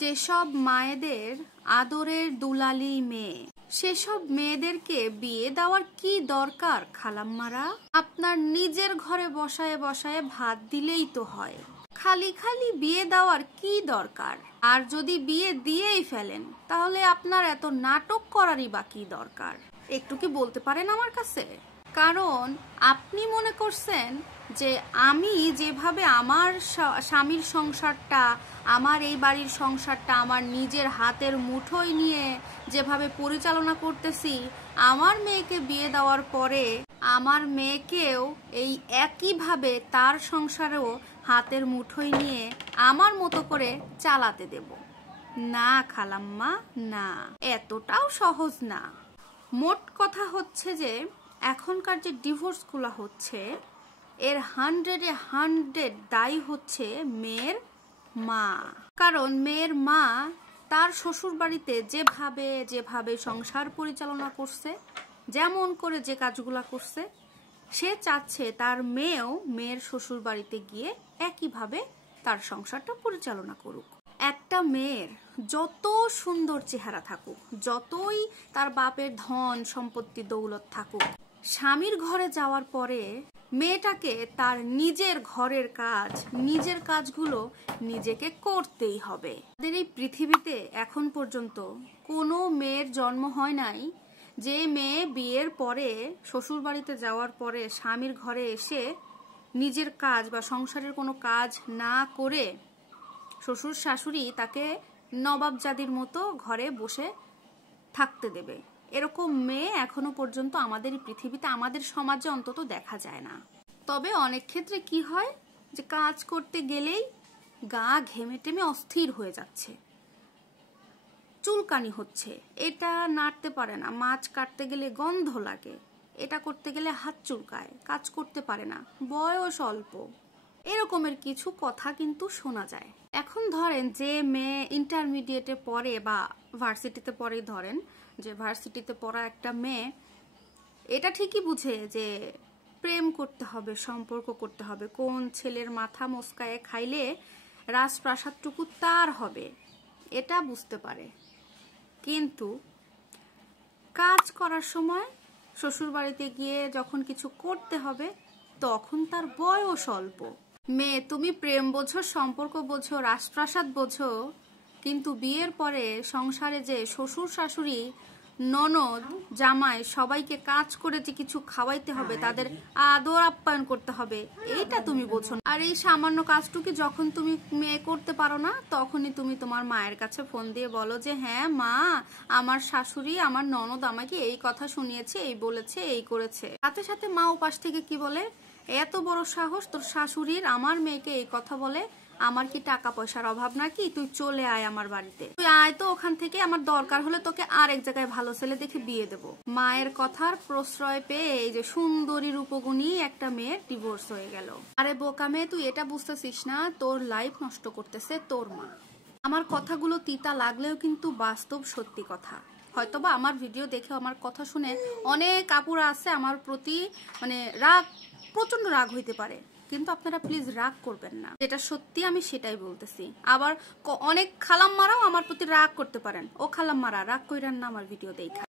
যেসব মায়েদের আদরের দুলালি মেয়ে, সেসব মেয়েদেরকে বিয়ে দেওয়ার কি দরকার খালাম্মারা? আপনার নিজের ঘরে বসায় বসায় ভাত দিলেই তো হয়, খালি খালি বিয়ে দেওয়ার কি দরকার? আর যদি বিয়ে দিয়েই ফেলেন তাহলে আপনার এত নাটক করারই বা কি দরকার? একটু কি বলতে পারেন আমার কাছে? কারণ আপনি মনে করছেন যে আমি যেভাবে আমার স্বামীর সংসারটা, আমার এই বাড়ির সংসারটা আমার নিজের হাতের মুঠোয় নিয়ে যেভাবে পরিচালনা করতেছি, আমার মেয়েকে বিয়ে দেওয়ার পরে আমার মেয়েকেও এই একইভাবে তার সংসারেও হাতের মুঠোয় নিয়ে আমার মতো করে চালাতে দেব না খালাম্মা, না, এতটাও সহজ না। মোট কথা হচ্ছে যে এখনকার যে ডিভোর্সগুলো হচ্ছে এর 100% দায়ী হচ্ছে মেয়ের মা। কারণ মেয়ের মা তার শ্বশুর বাড়িতে যেভাবে সংসার পরিচালনা করছে, যেমন করে যে কাজগুলা করছে, সে চাচ্ছে তার মেয়েও মেয়ের শ্বশুর বাড়িতে গিয়ে একইভাবে তার সংসারটা পরিচালনা করুক। একটা মেয়ের যত সুন্দর চেহারা থাকুক, যতই তার বাপের ধন সম্পত্তি দৌলত থাকুক, স্বামীর ঘরে যাওয়ার পরে মেয়েটাকে তার নিজের ঘরের কাজ, নিজের কাজগুলো নিজেকে করতেই হবে। আমাদের এই পৃথিবীতে এখন পর্যন্ত কোনো মেয়ের জন্ম হয় নাই যে মেয়ে বিয়ের পরে শ্বশুর বাড়িতে যাওয়ার পরে স্বামীর ঘরে এসে নিজের কাজ বা সংসারের কোনো কাজ না করে শ্বশুর শাশুড়ি তাকে নবাবজাদির মতো ঘরে বসে থাকতে দেবে। এরকম মেয়ে এখনো পর্যন্ত আমাদের পৃথিবীতে, আমাদের সমাজে অন্তত দেখা যায় না। তবে অনেক ক্ষেত্রে কি হয় যে কাজ করতে গেলেই গা ঘেমে টেমে অস্থির হয়ে যাচ্ছে, চুলকানি হচ্ছে, এটা নাড়তে পারে না, মাছ কাটতে গেলে গন্ধ লাগে, এটা করতে গেলে হাত চুলকায়, কাজ করতে পারে না, বয়স অল্প, এরকমের কিছু কথা কিন্তু শোনা যায়। এখন ধরেন যে মেয়ে ইন্টারমিডিয়েটে পড়ে বা ভার্সিটিতে পড়ে, ধরেন যে ভার্সিটিতে পড়া একটা মেয়ে এটা ঠিকই বুঝে যে প্রেম করতে হবে, সম্পর্ক করতে হবে, কোন ছেলের মাথা মস্কায়ে খাইলে রাজপ্রাসাদটুকু তার হবে, এটা বুঝতে পারে। কিন্তু কাজ করার সময় শ্বশুর বাড়িতে গিয়ে যখন কিছু করতে হবে তখন তার বয়স অল্প। মেয়ে, তুমি প্রেম বোঝো, সম্পর্ক বোঝো, রাজপ্রাসাদ বোঝো, কিন্তু বিয়ের পরে সংসারে যে শ্বশুর শাশুড়ি, ননদ, জামাই সবাইকে কাজ করে যে কিছু খাওয়াইতে হবে, তাদের আদর আপ্যায়ন করতে হবে, এইটা তুমি বোঝো না। আর এই সামান্য কাজটুকু যখন তুমি মেয়ে করতে পারো না, তখনই তুমি তোমার মায়ের কাছে ফোন দিয়ে বলো যে হ্যাঁ মা, আমার শাশুড়ি, আমার ননদ আমাকে এই কথা শুনিয়েছে, এই বলেছে, এই করেছে। সাথে সাথে মা ওপাশ থেকে কি বলে, এত বড় সাহস তোর শাশুড়ির আমার মেয়েকে এই কথা বলে, আমার কি টাকা পয়সার অভাব নাকি? তুই চলে আয় আমার বাড়িতে, তুই আয় তো ওখান থেকে, আমার দরকার হলে তোকে আরেক জায়গায় ভালো ছেলে দেখে বিয়ে দেবো। মায়ের কথার প্রশ্রয় পেয়ে এই যে সুন্দরী রূপগুণী একটা মেয়ের ডিভোর্স হয়ে গেল। আরে বোকা মেয়ে, তুই এটা বুঝতেছিস না, তোর লাইফ নষ্ট করতেছে তোর মা। আমার কথাগুলো তিতা লাগলেও কিন্তু বাস্তব সত্যি কথা। হয়তোবা আমার ভিডিও দেখে আমার কথা শুনে অনেক আপুরা আছে আমার প্রতি মানে রাগ, প্রচন্ড রাগ হইতে পারে, কিন্তু আপনারা প্লিজ রাগ করবেন না, যেটা সত্যি আমি সেটাই বলতেছি। আবার অনেক খালাম্মারাও আমার প্রতি রাগ করতে পারেন, ও খালাম্মারা রাগ কইরান না আমার ভিডিও দেখা।